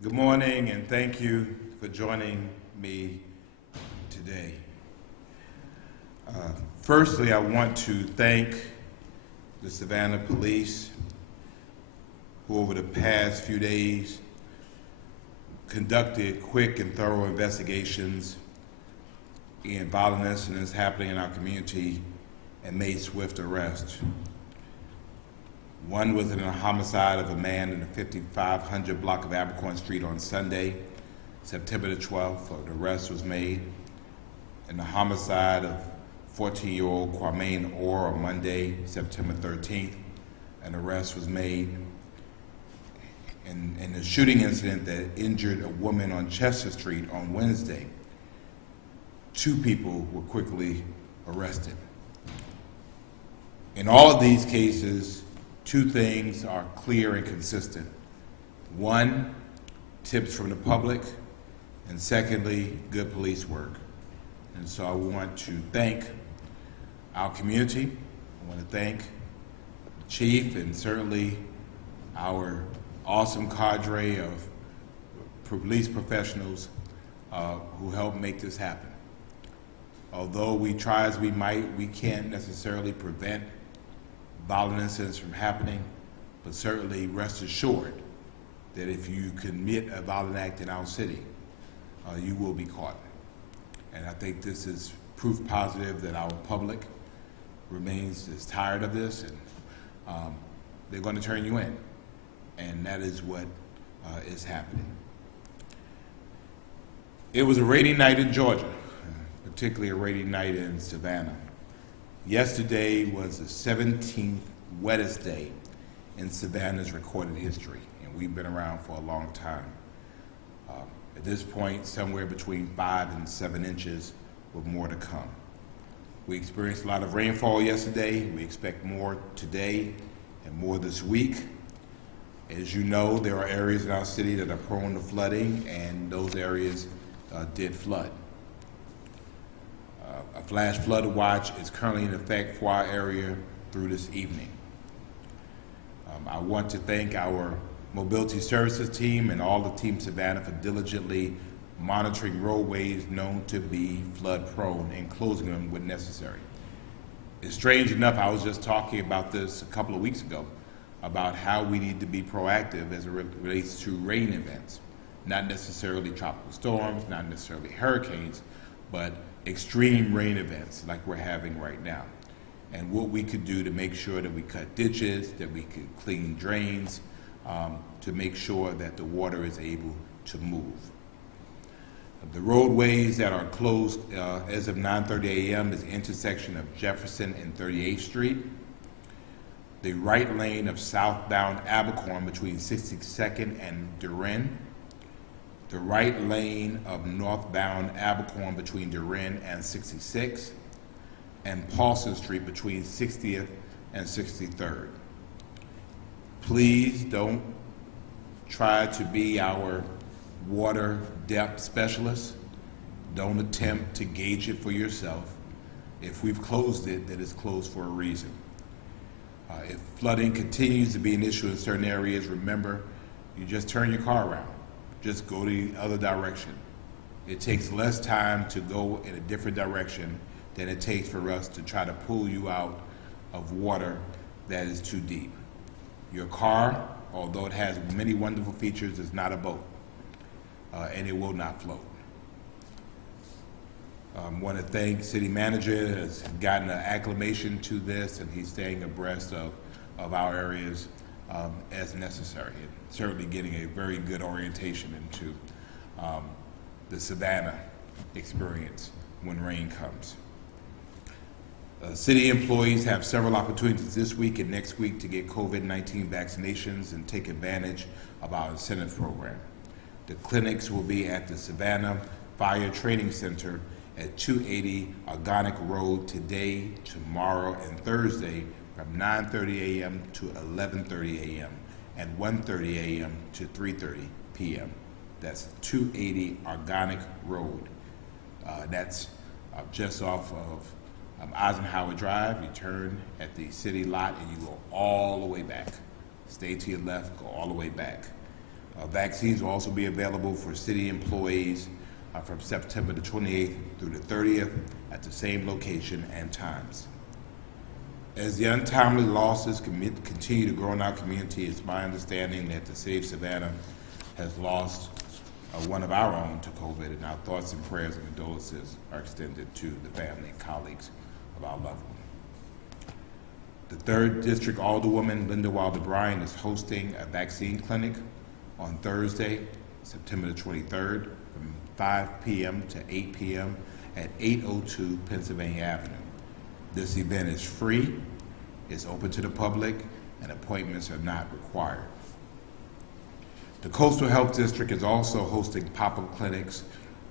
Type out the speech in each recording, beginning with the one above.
Good morning, and thank you for joining me today. Firstly, I want to thank the Savannah Police, who over the past few days conducted quick and thorough investigations in violent incidents happening in our community and made swift arrests. One was in a homicide of a man in the 5500 block of Abercorn Street on Sunday, September the 12th. An arrest was made. And the homicide of 14-year-old Kwame Orr on Monday, September 13th. An arrest was made. And the shooting incident that injured a woman on Chester Street on Wednesday, 2 people were quickly arrested. In all of these cases, 2 things are clear and consistent. 1, tips from the public, and secondly, good police work. And so I want to thank our community. I want to thank the chief and certainly our awesome cadre of police professionals who helped make this happen. Although we try as we might, we can't necessarily prevent violent incidents from happening, but certainly rest assured that if you commit a violent act in our city, you will be caught. And I think this is proof positive that our public is tired of this, and they're going to turn you in. And that is what is happening. It was a rainy night in Georgia, particularly a rainy night in Savannah. Yesterday was the 17th wettest day in Savannah's recorded history, and we've been around for a long time. At this point, somewhere between 5 and 7 inches, with more to come. We experienced a lot of rainfall yesterday. We expect more today and more this week. As you know, there are areas in our city that are prone to flooding, and those areas did flood. A flash flood watch is currently in effect for our area through this evening. I want to thank our mobility services team and all the Team Savannah for diligently monitoring roadways known to be flood prone and closing them when necessary. It's strange enough, I was just talking about this a couple of weeks ago about how we need to be proactive as it relates to rain events. Not necessarily tropical storms, not necessarily hurricanes, but extreme rain events like we're having right now. And what we could do to make sure that we cut ditches, that we could clean drains, to make sure that the water is able to move. The roadways that are closed as of 9:30 a.m. is the intersection of Jefferson and 38th Street, the right lane of southbound Abercorn between 62nd and Durin, the right lane of northbound Abercorn between Durin and 66, and Paulson Street between 60th and 63rd. Please don't try to be our water depth specialist. Don't attempt to gauge it for yourself. If we've closed it, then it's closed for a reason. If flooding continues to be an issue in certain areas, remember, you just turn your car around. Just go the other direction. It takes less time to go in a different direction than it takes for us to try to pull you out of water that is too deep. Your car, although it has many wonderful features, is not a boat, and it will not float. I want to thank City Manager, has gotten an acclimation to this, and he's staying abreast of our areas as necessary, and certainly getting a very good orientation into the Savannah experience when rain comes. City employees have several opportunities this week and next week to get COVID-19 vaccinations and take advantage of our incentive program. The clinics will be at the Savannah Fire Training Center at 280 Organic Road today, tomorrow, and Thursday from 9:30 a.m. to 11:30 a.m. and 1:30 a.m. to 3:30 p.m. That's 280 Organic Road. That's just off of Eisenhower Drive. You turn at the city lot and you go all the way back. Stay to your left, go all the way back. Vaccines will also be available for city employees from September the 28th through the 30th at the same location and times. As the untimely losses continue to grow in our community, it's my understanding that the city of Savannah has lost one of our own to COVID, and our thoughts and prayers and condolences are extended to the family and colleagues of our loved one. The 3rd District Alderwoman, Linda Wilder Bryan, is hosting a vaccine clinic on Thursday, September the 23rd, from 5 p.m. to 8 p.m. at 802 Pennsylvania Avenue. This event is free, it's open to the public, and appointments are not required. The Coastal Health District is also hosting pop-up clinics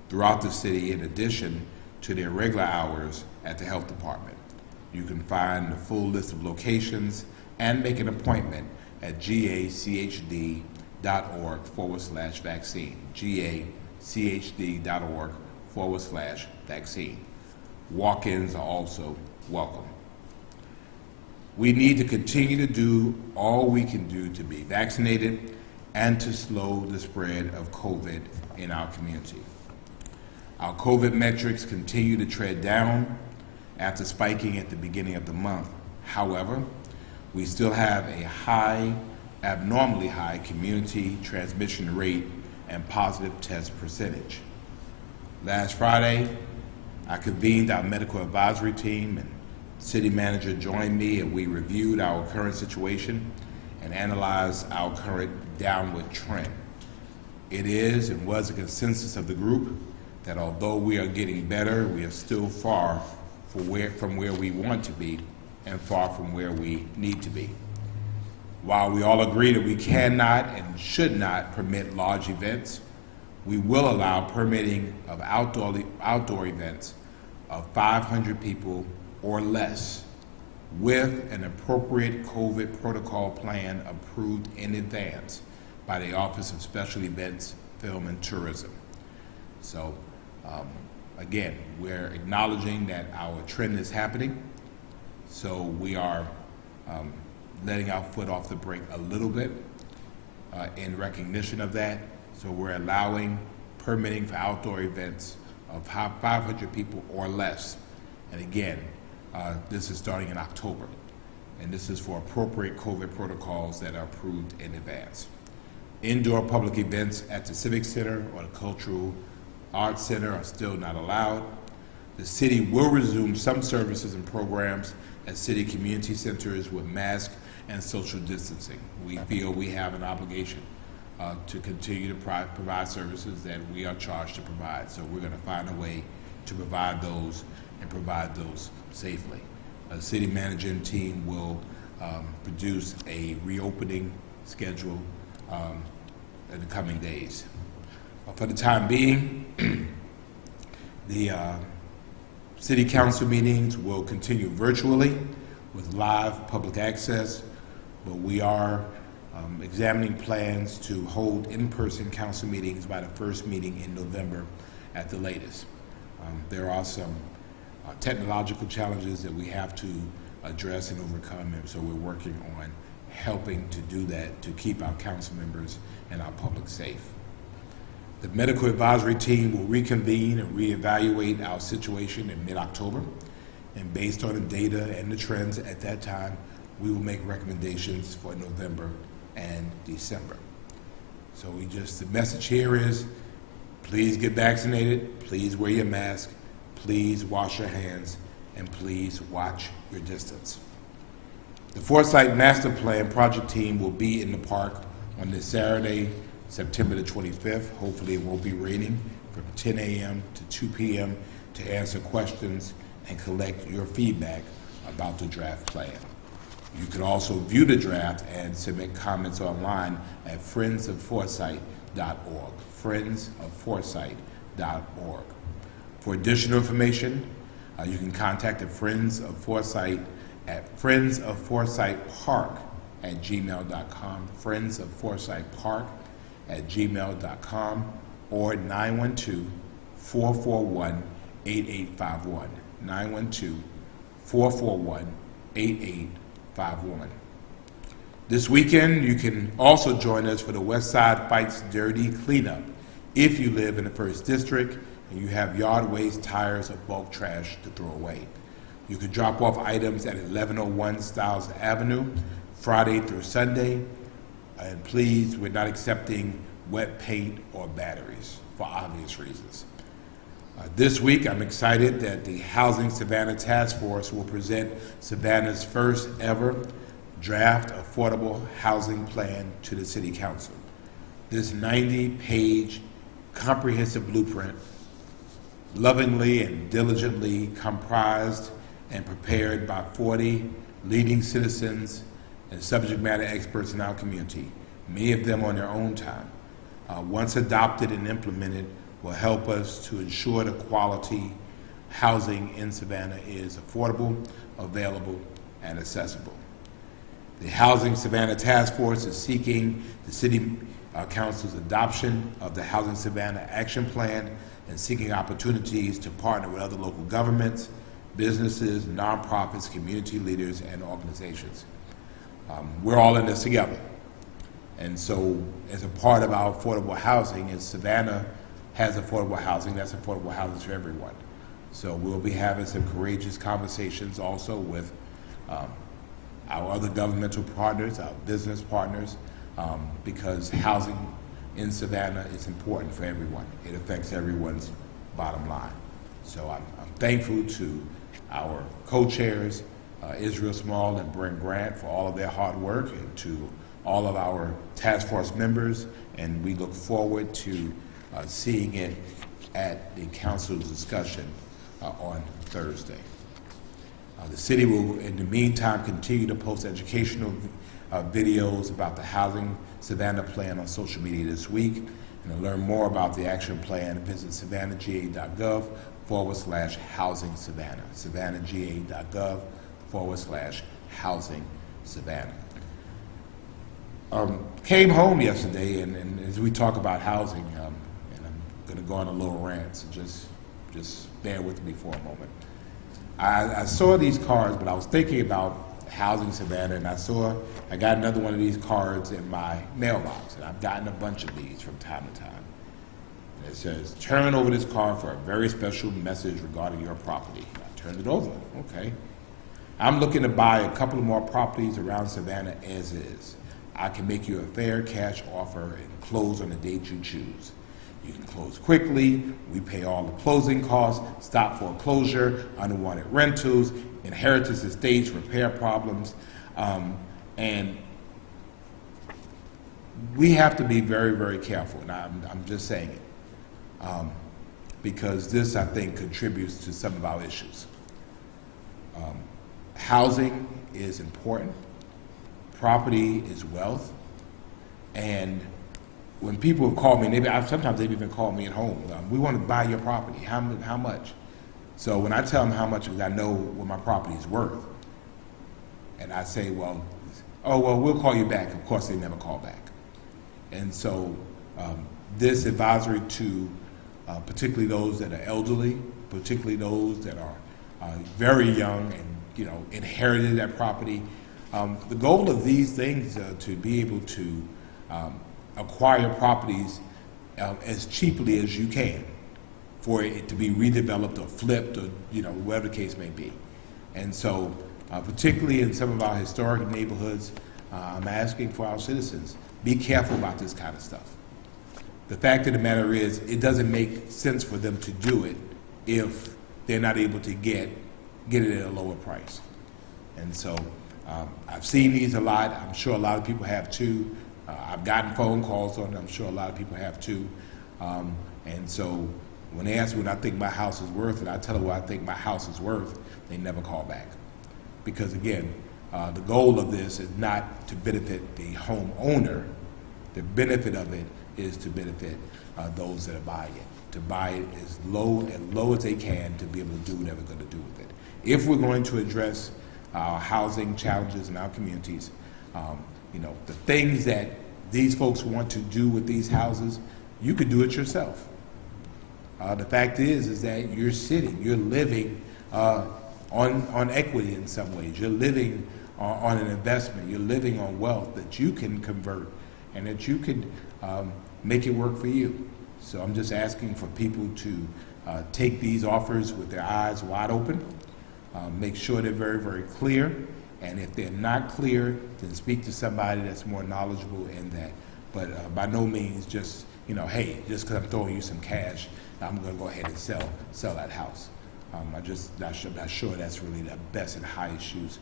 throughout the city in addition to their regular hours at the health department. You can find the full list of locations and make an appointment at gachd.org/vaccine, gachd.org/vaccine. Walk-ins are also welcome. We need to continue to do all we can do to be vaccinated and to slow the spread of COVID in our community. Our COVID metrics continue to tread down after spiking at the beginning of the month. However, we still have a abnormally high community transmission rate and positive test percentage. Last Friday, I convened our medical advisory team, and city manager joined me, and we reviewed our current situation and analyzed our current downward trend. It is and was a consensus of the group that although we are getting better, we are still far from where we want to be and far from where we need to be. While we all agree that we cannot and should not permit large events, we will allow permitting of outdoor events of 500 people or less with an appropriate COVID protocol plan approved in advance by the Office of Special Events, Film and Tourism. So again, we're acknowledging that our trend is happening, so we are letting our foot off the brake a little bit in recognition of that. So we're allowing permitting for outdoor events of 500 people or less. And again, this is starting in October. And this is for appropriate COVID protocols that are approved in advance. Indoor public events at the Civic Center or the Cultural Arts Center are still not allowed. The city will resume some services and programs at city community centers with mask and social distancing. We feel we have an obligation to continue to provide services that we are charged to provide. So we're going to find a way to provide those and provide those safely. The city management team will produce a reopening schedule in the coming days. For the time being, the city council meetings will continue virtually with live public access, but we are examining plans to hold in-person council meetings by the first meeting in November at the latest. There are some technological challenges that we have to address and overcome, and so we're working on helping to do that to keep our council members and our public safe. The medical advisory team will reconvene and reevaluate our situation in mid-October, and based on the data and the trends at that time, we will make recommendations for November and December. So the message here is, please get vaccinated, please wear your mask, please wash your hands, and please watch your distance. The Foresight Master Plan project team will be in the park on this Saturday, September the 25th. Hopefully it won't be raining, from 10 a.m. to 2 p.m. to answer questions and collect your feedback about the draft plan. You can also view the draft and submit comments online at friendsofforesight.org, friendsofforesight.org. For additional information, you can contact the Friends of Foresight at friendsofforesightpark@gmail.com, friendsofforesightpark@gmail.com, or 912-441-8851, 912-441-8851. This weekend, you can also join us for the West Side Fights Dirty Cleanup if you live in the 1st District and you have yard waste, tires, or bulk trash to throw away. You can drop off items at 1101 Stiles Avenue, Friday through Sunday. And please, we're not accepting wet paint or batteries for obvious reasons. This week, I'm excited that the Housing Savannah Task Force will present Savannah's first ever draft affordable housing plan to the City Council. This 90-page comprehensive blueprint, lovingly and diligently comprised and prepared by 40 leading citizens and subject matter experts in our community, many of them on their own time, once adopted and implemented, will help us to ensure the quality housing in Savannah is affordable, available, and accessible. The Housing Savannah Task Force is seeking the City Council's adoption of the Housing Savannah Action Plan and seeking opportunities to partner with other local governments, businesses, nonprofits, community leaders, and organizations. We're all in this together. And so as a part of our affordable housing, as Savannah has affordable housing, that's affordable housing for everyone. So we'll be having some courageous conversations also with our other governmental partners, our business partners, because housing in Savannah is important for everyone. It affects everyone's bottom line. So I'm thankful to our co-chairs, Israel Small and Brent Grant, for all of their hard work, and to all of our task force members, and we look forward to seeing it at the council's discussion on Thursday. The city will, in the meantime, continue to post educational videos about the Housing Savannah Plan on social media this week. And to learn more about the action plan, visit savannahga.gov/housing Savannah. savannahga.gov/housing Savannah. Came home yesterday, and as we talk about housing, and I'm going to go on a little rant, so just bear with me for a moment. I saw these cards, but I was thinking about Housing Savannah, and I got another one of these cards in my mailbox, and I've gotten a bunch of these from time to time. And it says, turn over this card for a very special message regarding your property. I turned it over, okay. I'm looking to buy a couple of more properties around Savannah as is. I can make you a fair cash offer and close on the date you choose. You can close quickly, we pay all the closing costs, stop foreclosure, unwanted rentals, inheritance estates, repair problems, and we have to be very, very careful, and I'm just saying it, because this, I think, contributes to some of our issues. Housing is important, property is wealth, and when people have called me, sometimes they've even called me at home. We want to buy your property. How much? So when I tell them how much, I know what my property is worth. And I say, well, we'll call you back. Of course, they never call back. And so this advisory to particularly those that are elderly, particularly those that are very young and inherited that property. The goal of these things to be able to acquire properties as cheaply as you can for it to be redeveloped or flipped or whatever the case may be. And so particularly in some of our historic neighborhoods, I'm asking for our citizens, be careful about this kind of stuff. The fact of the matter is, it doesn't make sense for them to do it if they're not able to get it at a lower price. And so I've seen these a lot. I'm sure a lot of people have too. I've gotten phone calls on it. I'm sure a lot of people have too. And so when they ask me what I think my house is worth, and I tell them what I think my house is worth, they never call back. Because again, the goal of this is not to benefit the homeowner. The benefit of it is to benefit those that are buying it, to buy it as low as they can to be able to do whatever they're going to do with it. If we're going to address our housing challenges in our communities, the things that these folks want to do with these houses, you could do it yourself. The fact is that you're living on equity in some ways. You're living on an investment. You're living on wealth that you can convert and that you can make it work for you. So I'm just asking for people to take these offers with their eyes wide open, make sure they're very, very clear, and if they're not clear, then speak to somebody that's more knowledgeable in that. But by no means just, hey, just because I'm throwing you some cash, I'm going to go ahead and sell that house. I'm just not sure that's really the best and highest use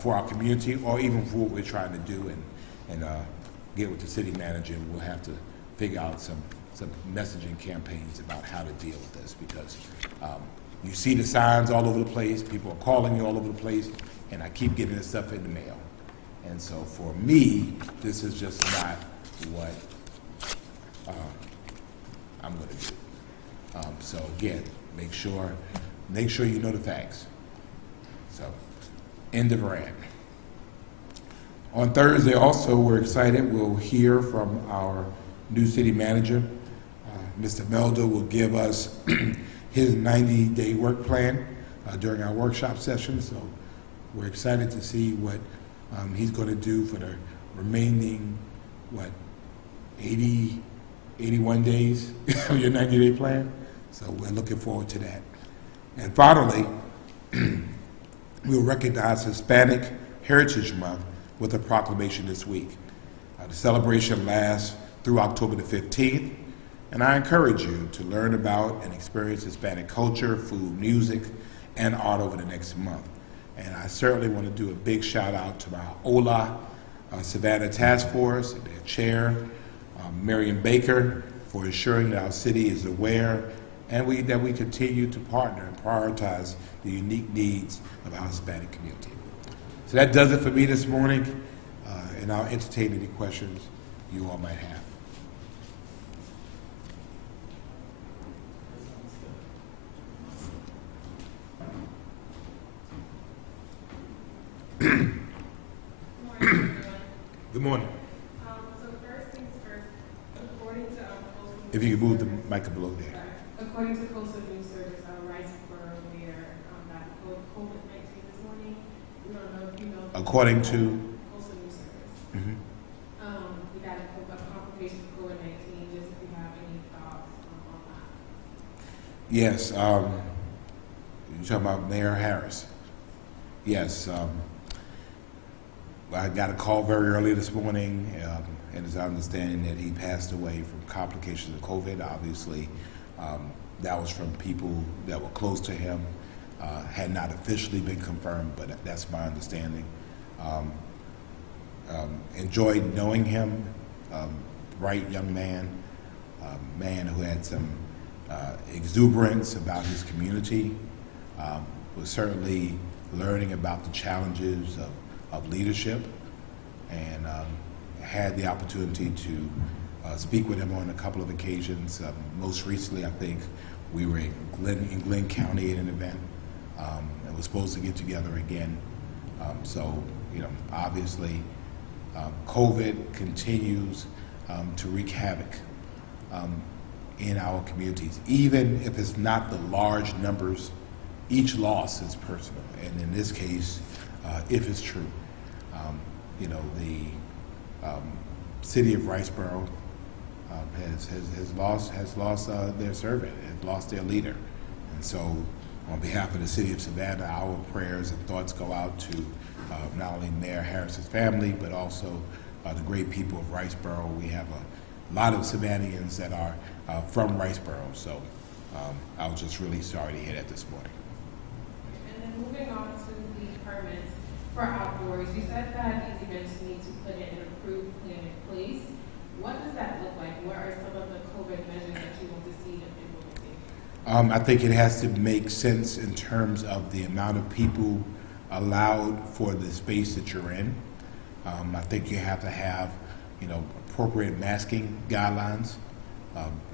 for our community, or even for what we're trying to do, and get with the city manager, and we'll have to figure out some messaging campaigns about how to deal with this, because you see the signs all over the place, people are calling you all over the place, and I keep getting this stuff in the mail. And so for me, this is just not what I'm going to do. So again, make sure you know the facts. So, end of rant. On Thursday also, we're excited, we'll hear from our new city manager. Mr. Melda will give us his 90-day work plan during our workshop session. So we're excited to see what he's going to do for the remaining, 81 days of your 90-day plan. So we're looking forward to that. And finally, we'll recognize Hispanic Heritage Month with a proclamation this week. The celebration lasts through October the 15th, and I encourage you to learn about and experience Hispanic culture, food, music, and art over the next month. And I certainly want to do a big shout out to my OLA Savannah Task Force, their chair, Marion Baker, for ensuring that our city is aware and that we continue to partner and prioritize the unique needs of our Hispanic community. So that does it for me this morning, and I'll entertain any questions you all might have. Good morning. So first things first, according to If you could move the mic up below there. according to Coastal News Service, Riceboro Mayor got COVID-19 this morning. We don't know if you know. According to? Coastal News Service. Mm-hmm. We got a complication of COVID-19. Just if you have any thoughts on that. Yes. You're talking about Mayor Harris. Yes. I got a call very early this morning, and it's our understanding that he passed away from complications of COVID. Obviously, that was from people that were close to him, had not officially been confirmed, but that's my understanding. Enjoyed knowing him, bright young man, man who had some exuberance about his community, was certainly learning about the challenges of leadership, and had the opportunity to speak with him on a couple of occasions. Most recently, I think we were in Glenn County at an event, and we're supposed to get together again. So, obviously, COVID continues to wreak havoc in our communities. Even if it's not the large numbers, each loss is personal, and in this case, if it's true, the city of Riceboro has lost their servant, has lost their leader, and so on behalf of the city of Savannah, our prayers and thoughts go out to not only Mayor Harris's family, but also the great people of Riceboro. We have a lot of Savannians that are from Riceboro, so I was just really sorry to hear that this morning. And then moving on to the permits for outdoors, you said that these events need to put in an approved plan in place. What does that look like? What are some of the COVID measures that you want to see them implementing? I think it has to make sense in terms of the amount of people allowed for the space that you're in. I think you have to have, appropriate masking guidelines,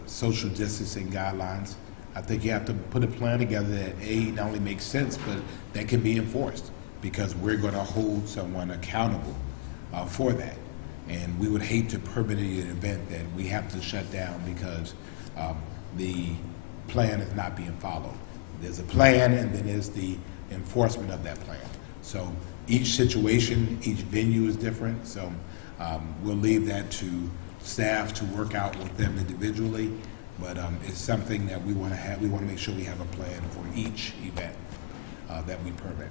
social distancing guidelines. I think you have to put a plan together that not only makes sense, but that can be enforced, because we're going to hold someone accountable for that. And we would hate to permit an event that we have to shut down because the plan is not being followed. There's a plan, and then there's the enforcement of that plan. So each situation, each venue is different, so we'll leave that to staff to work out with them individually, but it's something that we want to have. We want to make sure we have a plan for each event that we permit.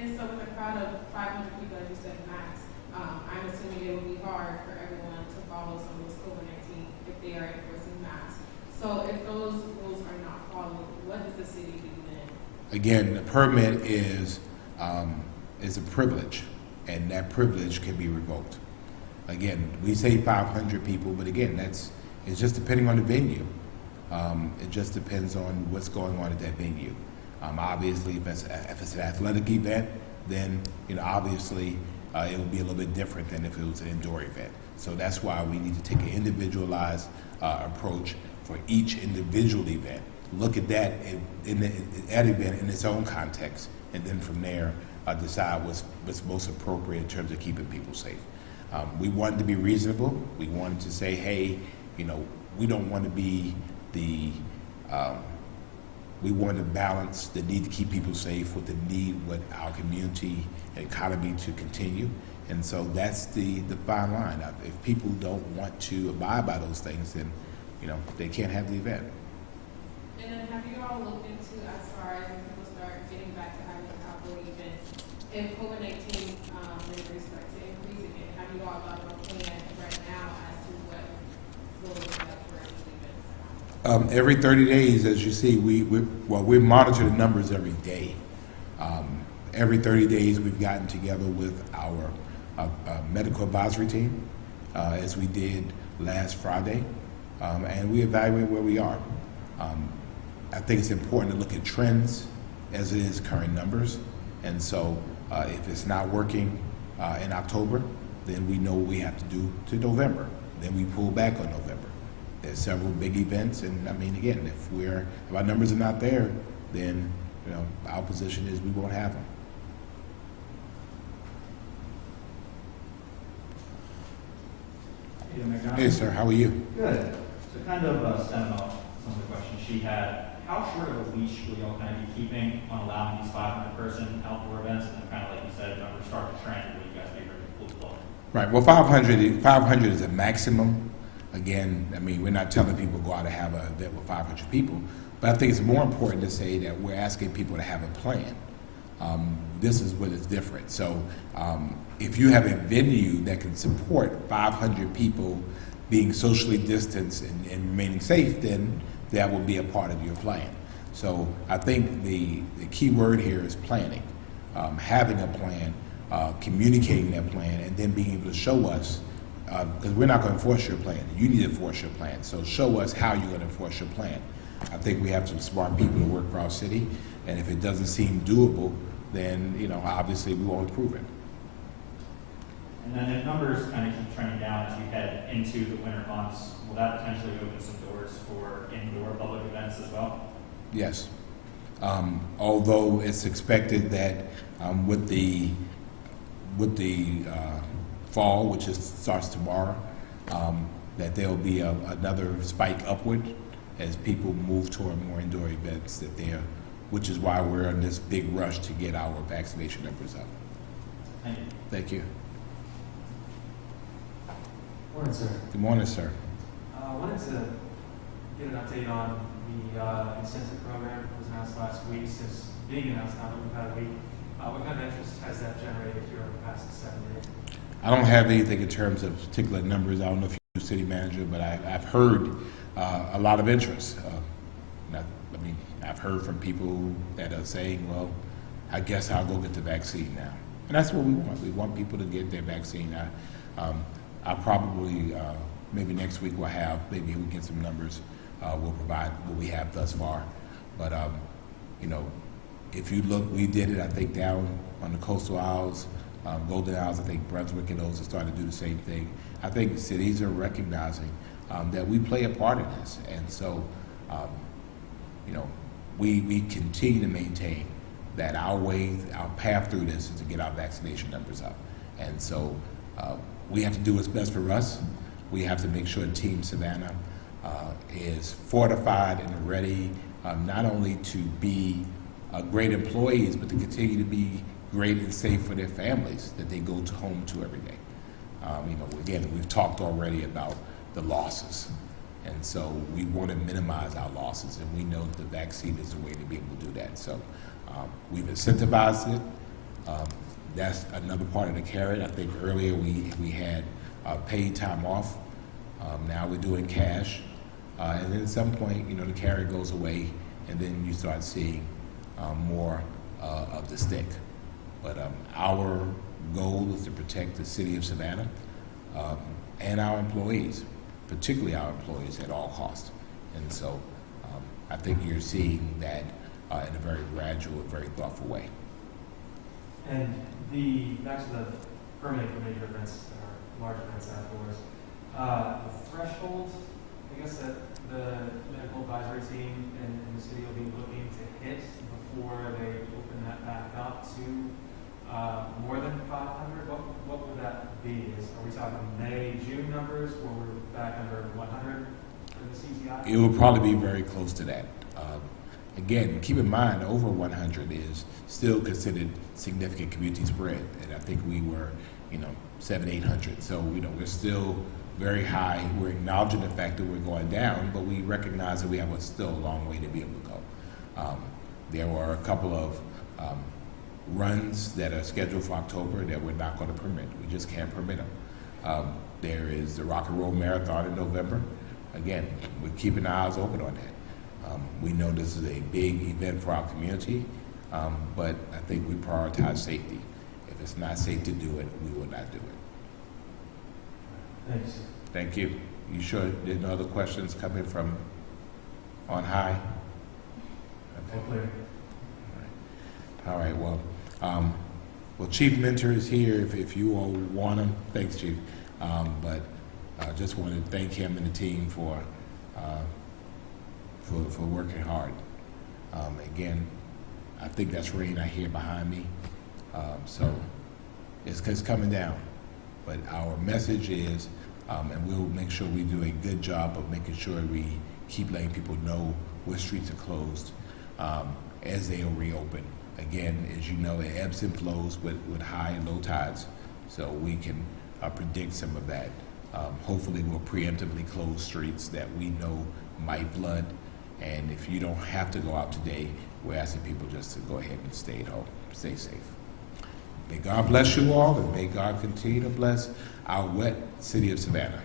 And so with a crowd of 500 people, as you said, max, I'm assuming it will be hard for everyone to follow some of those COVID-19 if they are enforcing masks. So if those rules are not followed, what does the city do then? Again, the permit is a privilege, and that privilege can be revoked. Again, we say 500 people, but again, it's just depending on the venue. It just depends on what's going on at that venue. Obviously, if it's an athletic event, then obviously it will be a little bit different than if it was an indoor event. So that's why we need to take an individualized approach for each individual event. Look at that that event in its own context, and then from there decide what's most appropriate in terms of keeping people safe. We wanted to be reasonable. We wanted to say, hey, we don't want to be we want to balance the need to keep people safe with the need with our community and economy to continue. And so that's the fine line. If people don't want to abide by those things, then they can't have the event. And then have you all looked into, as far as when people start getting back to having outdoor events, if COVID-19 numbers start to increase again, have you all got a plan right now as to what will look like for these events? Every 30 days, as you see, we monitor the numbers every day. Every 30 days, we've gotten together with our medical advisory team, as we did last Friday, and we evaluate where we are. I think it's important to look at trends as it is current numbers, and so if it's not working in October, then we know what we have to do to November. Then we pull back on November. There's several big events, and I mean, again, if our numbers are not there, then our position is we won't have them. Hey, sir, how are you? Good. So kind of stemming off some of the questions she had, how short of a leash will y'all kind of be keeping on allowing these 500-person outdoor events? And then kind of like you said, numbers start to trend, will you guys be ready to pull the plug? Right. Well, 500 is a maximum. Again, I mean, we're not telling people go out and have an event with 500 people, but I think it's more important to say that we're asking people to have a plan. This is what is different. So if you have a venue that can support 500 people being socially distanced and remaining safe, then that will be a part of your plan. So I think the key word here is planning, having a plan, communicating that plan, and then being able to show us, because we're not going to enforce your plan. You need to enforce your plan. So show us how you're going to enforce your plan. I think we have some smart people to work for our city, and if it doesn't seem doable, then obviously we won't approve it. And then if numbers kind of keep trending down as we head into the winter months, will that potentially open some doors for indoor public events as well? Yes. Although it's expected that with the fall, which starts tomorrow, that there'll be another spike upward as people move toward more indoor events which is why we're in this big rush to get our vaccination numbers up. Thank you. Thank you. Morning, sir. Good morning, sir. I wanted to get an update on the incentive program that was announced last week. Since being announced now that we've had a week, what kind of interest has that generated here over the past 7 days? I don't have anything in terms of particular numbers. I don't know if you're city manager, but I've heard a lot of interest. I've heard from people that are saying, well, I guess I'll go get the vaccine now. And that's what we want. We want people to get their vaccine. I'll probably, maybe next week maybe we get some numbers. We'll provide what we have thus far. But, if you look, we did it, I think, down on the coastal isles, Golden Isles, I think Brunswick and those are starting to do the same thing. I think cities are recognizing that we play a part in this. And so, we continue to maintain that our path through this is to get our vaccination numbers up. And so we have to do what's best for us. We have to make sure Team Savannah is fortified and ready, not only to be great employees, but to continue to be great and safe for their families that they go to home to every day. Again, we've talked already about the losses, and so we want to minimize our losses, and we know that the vaccine is the way to be able to do that. So we've incentivized it. That's another part of the carrot. I think earlier we had paid time off. Now we're doing cash. And then at some point, the carrot goes away, and then you start seeing more of the stick. But our goal is to protect the city of Savannah and our employees, particularly our employees, at all costs. And so I think you're seeing that in a very gradual, very thoughtful way. And back to the permitting for major events or large events outdoors, the threshold, I guess that the medical advisory team in the city will be looking to hit before they open that back up to more than 500. What would that be? Are we talking May, June numbers, or we're back under 100 for the CTI? It will probably be very close to that. Again, keep in mind, over 100 is still considered significant community spread, and I think we were, 700, 800. So, we're still very high. We're acknowledging the fact that we're going down, but we recognize that we have still a long way to be able to go. There were a couple of runs that are scheduled for October that we're not going to permit. We just can't permit them. There is the Rock and Roll Marathon in November. Again, we're keeping our eyes open on that. We know this is a big event for our community, but I think we prioritize safety. If it's not safe to do it, we will not do it. Thanks. Thank you. You sure there are no other questions coming from on high? All clear. All right. Well, Chief Mentor is here if you all want him. Thanks, Chief. But I just want to thank him and the team for working hard. Again, I think that's rain I hear behind me. So it's coming down. But our message is, and we'll make sure we do a good job of making sure we keep letting people know what streets are closed as they reopen. Again, as you know, it ebbs and flows with high and low tides, so we can predict some of that. Hopefully we'll preemptively close streets that we know might flood, and if you don't have to go out today, we're asking people just to go ahead and stay at home, stay safe. May God bless you all, and may God continue to bless our wet city of Savannah.